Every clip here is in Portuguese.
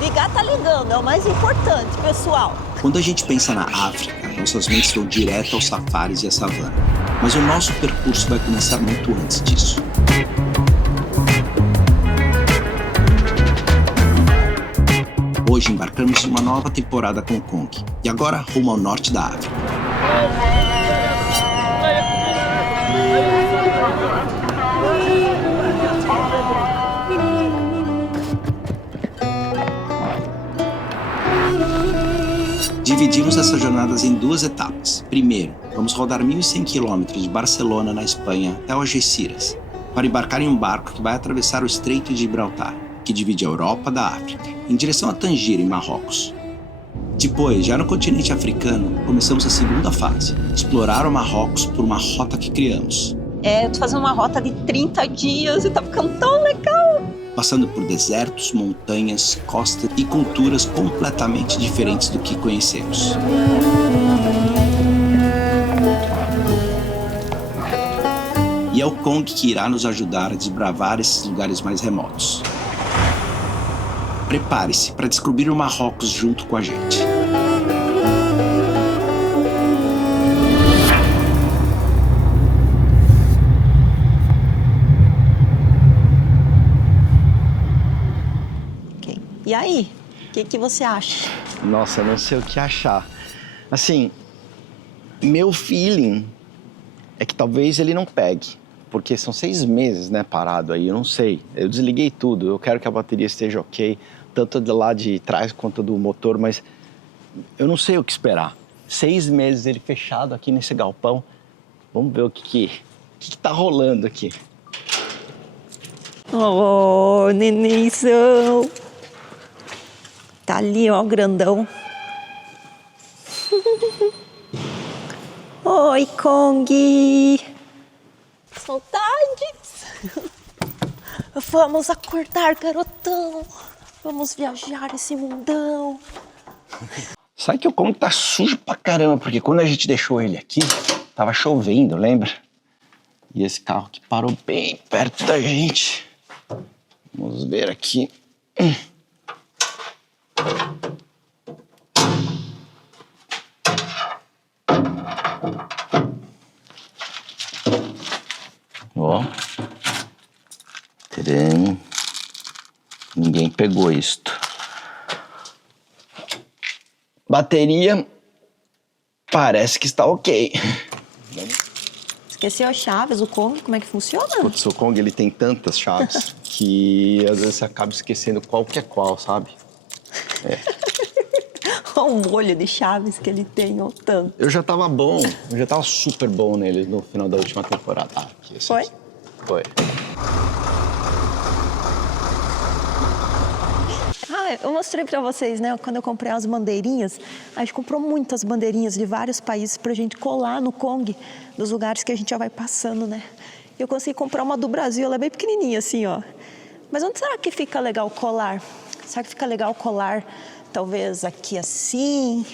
Ligar tá ligando, é o mais importante, pessoal. Quando a gente pensa na África, nossas mentes vão direto aos safaris e à savana. Mas o nosso percurso vai começar muito antes disso. Hoje embarcamos em uma nova temporada com o Kong, e agora rumo ao norte da África. Dividimos essas jornadas em duas etapas. Primeiro, vamos rodar 1.100 quilômetros de Barcelona, na Espanha, até Algeciras, para embarcar em um barco que vai atravessar o Estreito de Gibraltar, que divide a Europa da África, em direção a Tanger, em Marrocos. Depois, já no continente africano, começamos a segunda fase, explorar o Marrocos por uma rota que criamos. Eu tô fazendo uma rota de 30 dias e tá ficando tão legal. Passando por desertos, montanhas, costas e culturas completamente diferentes do que conhecemos. E é o Kong que irá nos ajudar a desbravar esses lugares mais remotos. Prepare-se para descobrir o Marrocos junto com a gente. E aí, o que você acha? Nossa, eu não sei o que achar. Assim, meu feeling é que talvez ele não pegue. Porque são 6 meses, né, parado aí, eu não sei. Eu desliguei tudo, eu quero que a bateria esteja ok, tanto de lá de trás quanto do motor, mas eu não sei o que esperar. 6 meses ele fechado aqui nesse galpão. Vamos ver o que tá rolando aqui. Oh, nenenzão. Tá ali, ó, grandão. Oi, Kong. Saudades. Vamos acordar, garotão. Vamos viajar esse mundão. Sabe que o Kong tá sujo pra caramba, porque quando a gente deixou ele aqui, tava chovendo, lembra? E esse carro que parou bem perto da gente. Vamos ver aqui. Ó. Tadã. Ninguém pegou isto. Bateria parece que está ok. Esqueceu as chaves, o Kong, como é que funciona? Putz, o Kong, ele tem tantas chaves que às vezes você acaba esquecendo qual que é qual, sabe? É. Olha o molho de chaves que ele tem, ou tanto. Eu já tava bom, eu já tava super bom neles no final da última temporada. Ah, aqui, assim, Foi? Foi. Eu mostrei pra vocês, né, quando eu comprei as bandeirinhas, a gente comprou muitas bandeirinhas de vários países pra gente colar no Kong, dos lugares que a gente já vai passando, né? Eu consegui comprar uma do Brasil, ela é bem pequenininha assim, ó. Mas onde será que fica legal colar? Será que fica legal colar, talvez aqui assim,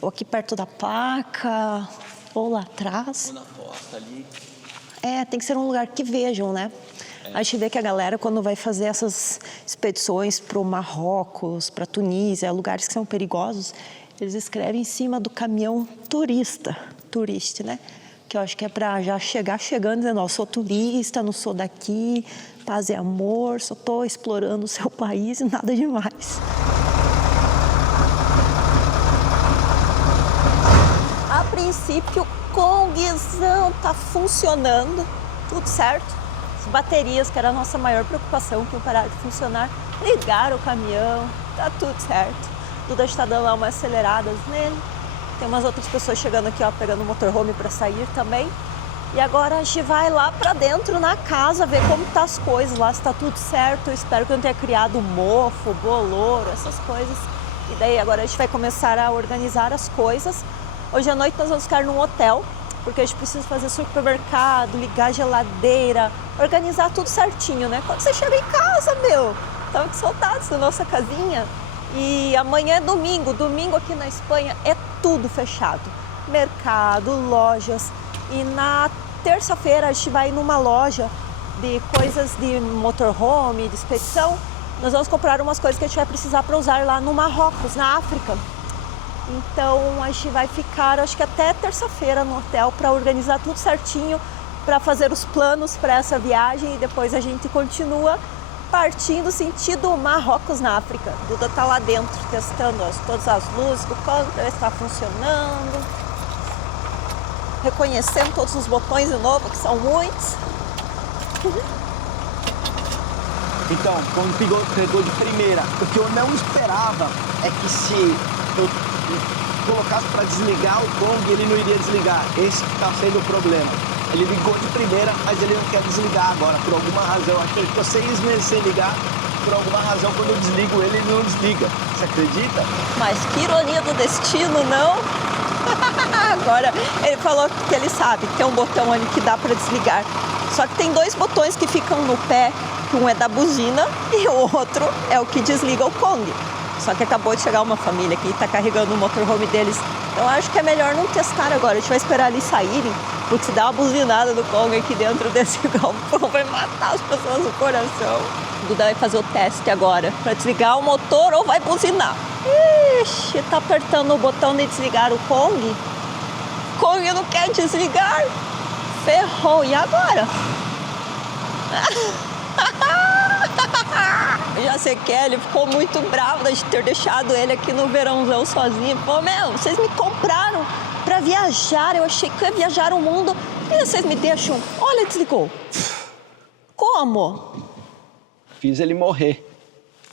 ou aqui perto da placa, ou lá atrás? Ou na porta ali. Tem que ser um lugar que vejam, né? A gente vê que a galera, quando vai fazer essas expedições para o Marrocos, para a Tunísia, lugares que são perigosos, eles escrevem em cima do caminhão turista, né? Que eu acho que é para já chegar chegando dizendo, ó, sou turista, não sou daqui, paz e amor, só estou explorando o seu país e nada demais. A princípio, o Kongzão tá funcionando, tudo certo. As baterias, que era a nossa maior preocupação, que iam parar de funcionar, ligaram o caminhão, tá tudo certo. Duda está dando lá umas aceleradas nele. Tem umas outras pessoas chegando aqui, ó, pegando o motorhome para sair também. E agora a gente vai lá para dentro na casa, ver como tá as coisas lá, se tá tudo certo. Eu espero que eu não tenha criado mofo, bolouro, essas coisas. E daí agora a gente vai começar a organizar as coisas. Hoje à noite nós vamos ficar num hotel, porque a gente precisa fazer supermercado, ligar a geladeira, organizar tudo certinho, né? Quando você chega em casa, meu, tava com saudades da nossa casinha. E amanhã é domingo, domingo aqui na Espanha é tudo fechado. Mercado, lojas. E na terça-feira a gente vai numa loja de coisas de motorhome, de expedição, nós vamos comprar umas coisas que a gente vai precisar para usar lá no Marrocos, na África. Então a gente vai ficar, acho que até terça-feira no hotel para organizar tudo certinho, para fazer os planos para essa viagem e depois a gente continua partindo sentido Marrocos na África. Duda tá lá dentro testando todas as luzes do carro para ver se está funcionando, reconhecendo todos os botões de novo, que são muitos. Então, quando pegou de primeira, o que eu não esperava é que se eu colocasse para desligar o Kong, ele não iria desligar. Esse que está sendo o problema. Ele ligou de primeira, mas ele não quer desligar agora, por alguma razão. Acho que ele ficou 6 meses sem ligar. Por alguma razão, quando eu desligo ele não desliga. Você acredita? Mas que ironia do destino, não? Agora, ele falou que ele sabe que tem um botão ali que dá para desligar. Só que tem 2 botões que ficam no pé, que um é da buzina e o outro é o que desliga o Kong. Só que acabou de chegar uma família que está carregando o motorhome deles. Então acho que é melhor não testar agora. A gente vai esperar eles saírem, porque se dá uma buzinada do Kong aqui dentro desse galpão, vai matar as pessoas no coração. O Duda vai fazer o teste agora, para desligar o motor ou vai buzinar. Ixi, tá apertando o botão de desligar o Kong. O Kong não quer desligar. Ferrou, e agora? Já sei que ele ficou muito bravo de ter deixado ele aqui no verãozão sozinho. Pô, vocês me compraram pra viajar, eu achei que eu ia viajar o mundo e vocês me deixam. Olha, desligou. Como? Fiz ele morrer.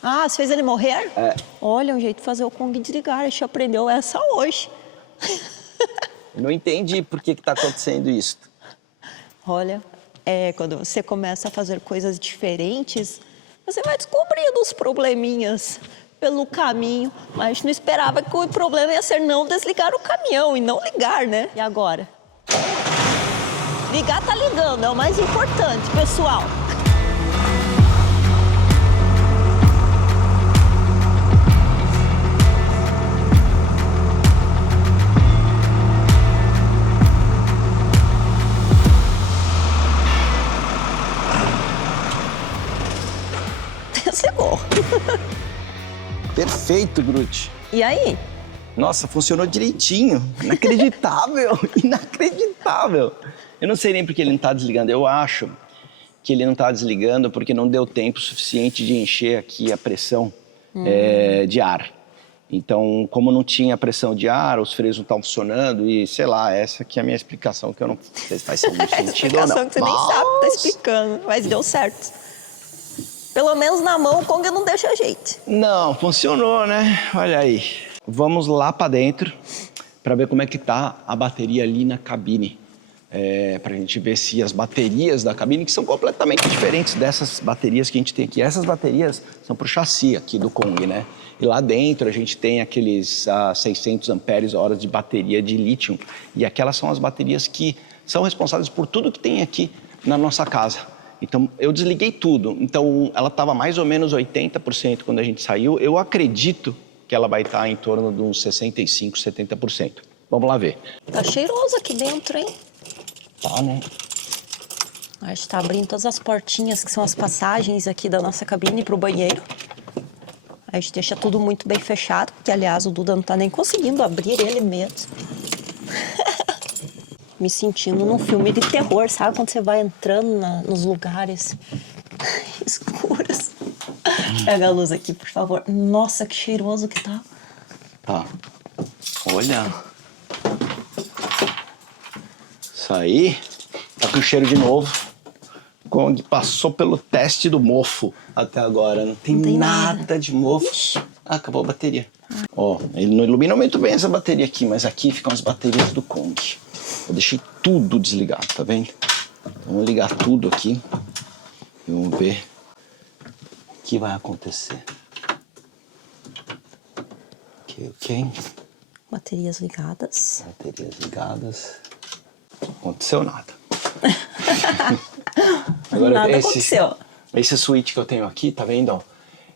Ah, você fez ele morrer? É. Olha, um jeito de fazer o Kong desligar, a gente aprendeu essa hoje. Eu não entendi por que tá acontecendo isso. Olha, quando você começa a fazer coisas diferentes, você vai descobrindo os probleminhas pelo caminho. Mas a gente não esperava que o problema ia ser não desligar o caminhão e não ligar, né? E agora? Ligar tá ligando, é o mais importante, pessoal. Desligou. Perfeito, Groot. E aí? Nossa, funcionou direitinho. Inacreditável, inacreditável. Eu não sei nem porque ele não está desligando. Eu acho que ele não está desligando porque não deu tempo suficiente de encher aqui a pressão de ar. Então, como não tinha pressão de ar, os freios não estavam funcionando e, sei lá, essa aqui é a minha explicação, que eu não sei se faz algum sentido ou não. Explicação que você nem sabe, tá explicando, mas deu certo. Pelo menos na mão o Kong não deixa a gente. Não, funcionou, né? Olha aí. Vamos lá para dentro para ver como é que tá a bateria ali na cabine. Pra gente ver se as baterias da cabine, que são completamente diferentes dessas baterias que a gente tem aqui. Essas baterias são pro chassi aqui do Kong, né? E lá dentro a gente tem aqueles 600 ampères-hora de bateria de lítio. E aquelas são as baterias que são responsáveis por tudo que tem aqui na nossa casa. Então, eu desliguei tudo. Então, ela estava mais ou menos 80% quando a gente saiu. Eu acredito que ela vai estar em torno de uns 65%, 70%. Vamos lá ver. Tá cheiroso aqui dentro, hein? Tá, né? A gente tá abrindo todas as portinhas, que são as passagens aqui da nossa cabine pro banheiro. A gente deixa tudo muito bem fechado, porque, aliás, o Duda não tá nem conseguindo abrir ele mesmo. Me sentindo num filme de terror, sabe? Quando você vai entrando nos lugares escuros. Pega a luz aqui, por favor. Nossa, que cheiroso que tá. Tá. Olha. Isso aí. Tá com cheiro de novo. Kong passou pelo teste do mofo até agora. Não tem nada de mofo. Ixi. Acabou a bateria. Ó, ele não ilumina muito bem essa bateria aqui, mas aqui ficam as baterias do Kong. Eu deixei tudo desligado, tá vendo? Então, vamos ligar tudo aqui e vamos ver o que vai acontecer. Ok. Baterias ligadas. Baterias ligadas. Não aconteceu nada. Agora, Nada aconteceu. Esse switch que eu tenho aqui, tá vendo? Ó?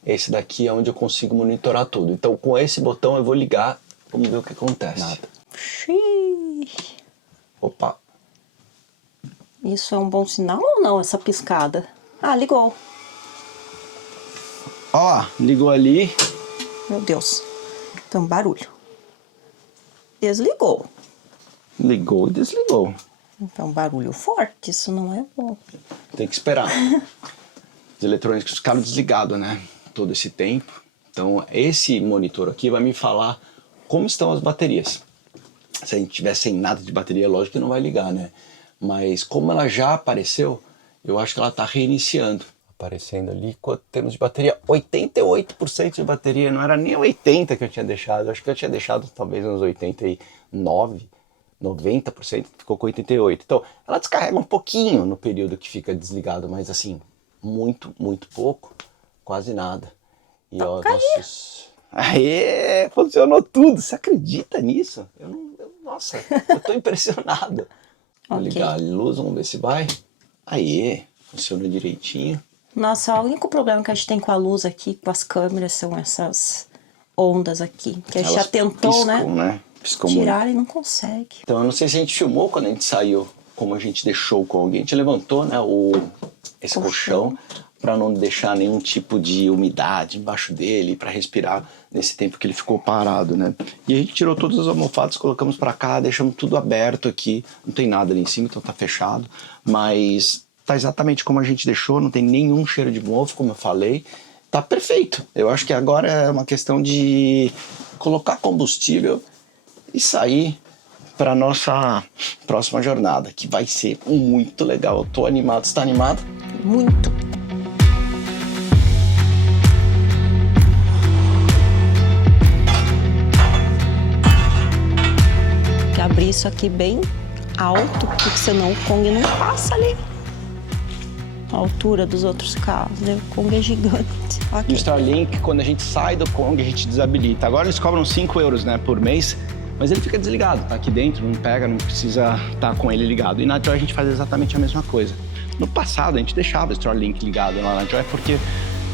Esse daqui é onde eu consigo monitorar tudo. Então, com esse botão eu vou ligar. Vamos ver o que acontece. Nada. Xiii. Opa. Isso é um bom sinal ou não, essa piscada? Ah, ligou. Ó, ligou ali. Meu Deus. Tem um barulho. Desligou. Ligou e desligou. Então, barulho forte, isso não é bom. Tem que esperar. Os eletrônicos ficaram desligados, né? Todo esse tempo. Então, esse monitor aqui vai me falar como estão as baterias. Se a gente tiver sem nada de bateria, lógico que não vai ligar, né? Mas como ela já apareceu, eu acho que ela está reiniciando. Aparecendo ali, quanto temos de bateria? 88% de bateria, não era nem 80% que eu tinha deixado. Acho que eu tinha deixado talvez uns 89%, 90%, ficou com 88%. Então, ela descarrega um pouquinho no período que fica desligado, mas assim, muito, muito pouco, quase nada. E ó, nossos... Aê, funcionou tudo. Você acredita nisso? Nossa, eu tô impressionado. Vou ligar a luz, vamos ver se vai. Aê, funcionou direitinho. Nossa, o único problema que a gente tem com a luz aqui, com as câmeras, são essas ondas aqui. Que a gente já tentou, piscam, né? Piscam tirar e não consegue. Então, eu não sei se a gente filmou quando a gente saiu, como a gente deixou o Kong. A gente levantou, né, esse colchão para não deixar nenhum tipo de umidade embaixo dele, para respirar nesse tempo que ele ficou parado, né? E a gente tirou todas as almofadas, colocamos para cá, deixamos tudo aberto aqui. Não tem nada ali em cima, então tá fechado. Mas tá exatamente como a gente deixou, não tem nenhum cheiro de mofo, como eu falei. Tá perfeito. Eu acho que agora é uma questão de colocar combustível e sair para nossa próxima jornada, que vai ser muito legal. Eu tô animado. Você tá animado? Muito. Tem que abrir isso aqui bem alto, porque senão o Kong não passa ali. A altura dos outros carros, né? O Kong é gigante. E o Starlink, quando a gente sai do Kong, a gente desabilita. Agora eles cobram 5 euros, né, por mês, mas ele fica desligado, tá aqui dentro, não pega, não precisa estar com ele ligado. E na Joy a gente faz exatamente a mesma coisa. No passado a gente deixava o Starlink ligado lá na Joy porque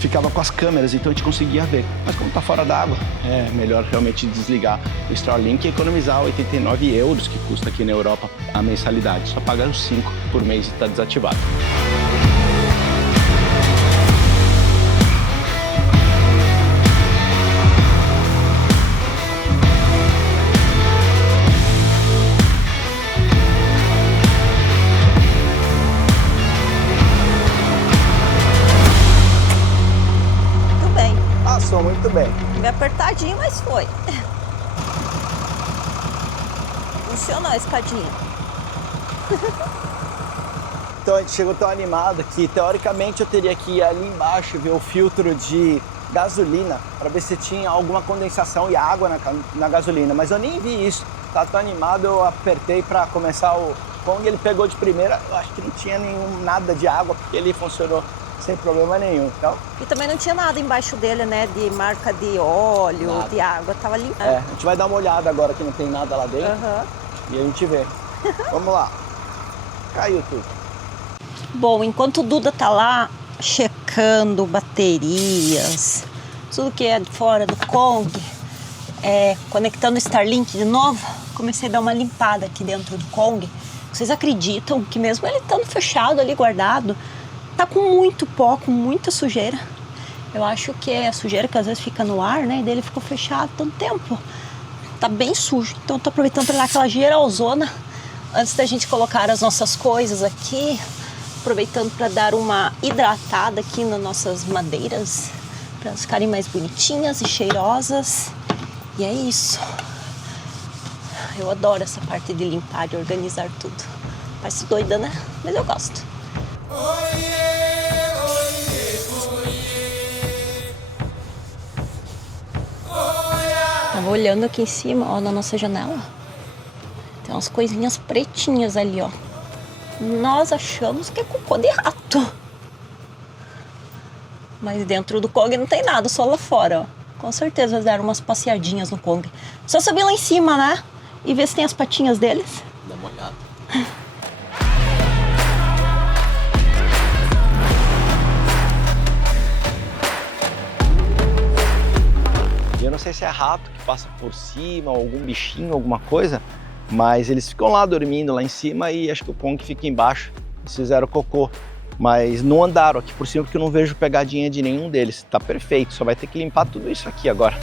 ficava com as câmeras, então a gente conseguia ver. Mas como tá fora d'água, é melhor realmente desligar o Starlink e economizar 89 euros que custa aqui na Europa a mensalidade. Só pagar os 5 por mês e tá desativado. Muito bem. Meio apertadinho, mas foi. Funcionou a escadinha. Então a gente chegou tão animado que teoricamente eu teria que ir ali embaixo ver o filtro de gasolina para ver se tinha alguma condensação e água na gasolina, mas eu nem vi isso. Tá tão animado, eu apertei para começar o Kong, ele pegou de primeira, eu acho que não tinha nada de água porque ele funcionou sem problema nenhum, então... E também não tinha nada embaixo dele, né, de marca de óleo, nada. De água, tava limpo. É, a gente vai dar uma olhada agora que não tem nada lá dentro e a gente vê. Vamos lá. Caiu tudo. Bom, enquanto o Duda tá lá checando baterias, tudo que é fora do Kong, conectando o Starlink de novo, comecei a dar uma limpada aqui dentro do Kong. Vocês acreditam que mesmo ele estando fechado ali, guardado, tá com muito pó, com muita sujeira. Eu acho que é a sujeira que às vezes fica no ar, né? E dele ficou fechado tanto tempo. Tá bem sujo. Então eu tô aproveitando para dar aquela geralzona antes da gente colocar as nossas coisas aqui. Aproveitando para dar uma hidratada aqui nas nossas madeiras, para elas ficarem mais bonitinhas e cheirosas. E é isso. Eu adoro essa parte de limpar, de organizar tudo. Parece doida, né? Mas eu gosto. Tava olhando aqui em cima, ó, na nossa janela. Tem umas coisinhas pretinhas ali, ó. Nós achamos que é cocô de rato. Mas dentro do Kong não tem nada, só lá fora, ó. Com certeza eles deram umas passeadinhas no Kong. Só subir lá em cima, né? E ver se tem as patinhas deles. Dá uma olhada. Eu não sei se é rato que passa por cima, ou algum bichinho, alguma coisa, mas eles ficam lá dormindo lá em cima e acho que o Kong fica embaixo, eles fizeram cocô. Mas não andaram aqui por cima porque eu não vejo pegadinha de nenhum deles. Tá perfeito, só vai ter que limpar tudo isso aqui agora.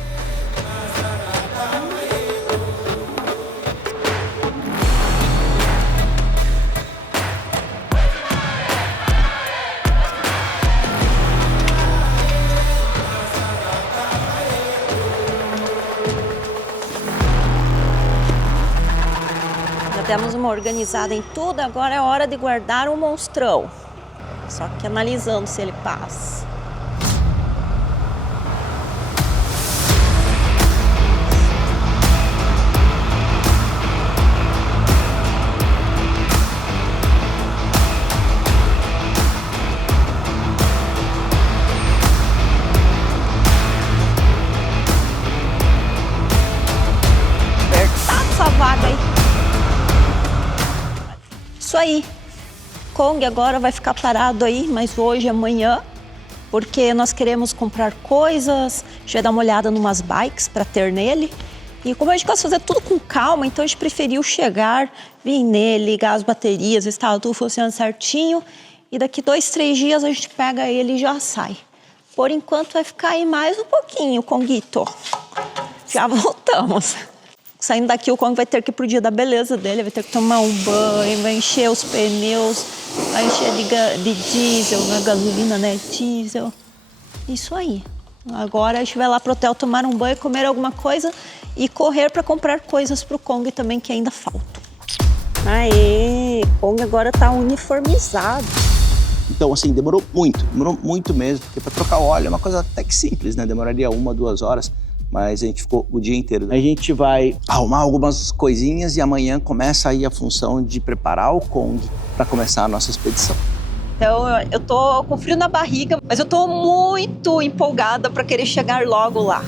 Já demos uma organizada em tudo, agora é hora de guardar o monstrão. Só que analisando se ele passa. Apertado essa vaga aí. Isso aí. Kong agora vai ficar parado aí, mas hoje e amanhã, porque nós queremos comprar coisas, a gente vai dar uma olhada numas bikes para ter nele. E como a gente gosta de fazer tudo com calma, então a gente preferiu chegar, vir nele, ligar as baterias, ver se estava tudo funcionando certinho. E daqui 2, 3 dias a gente pega ele e já sai. Por enquanto vai ficar aí mais um pouquinho, Konguito. Já voltamos. Saindo daqui, o Kong vai ter que ir pro dia da beleza dele, vai ter que tomar um banho, vai encher os pneus, vai encher de diesel, não é gasolina, né? Diesel. Isso aí. Agora a gente vai lá pro hotel tomar um banho, comer alguma coisa e correr para comprar coisas pro Kong também que ainda faltam. Aê, Kong agora tá uniformizado. Então, assim, demorou muito mesmo, porque para trocar óleo é uma coisa até que simples, né? Demoraria 1, 2 horas. Mas a gente ficou o dia inteiro. A gente vai arrumar algumas coisinhas e amanhã começa aí a função de preparar o Kong para começar a nossa expedição. Então eu tô com frio na barriga, mas eu tô muito empolgada para querer chegar logo lá.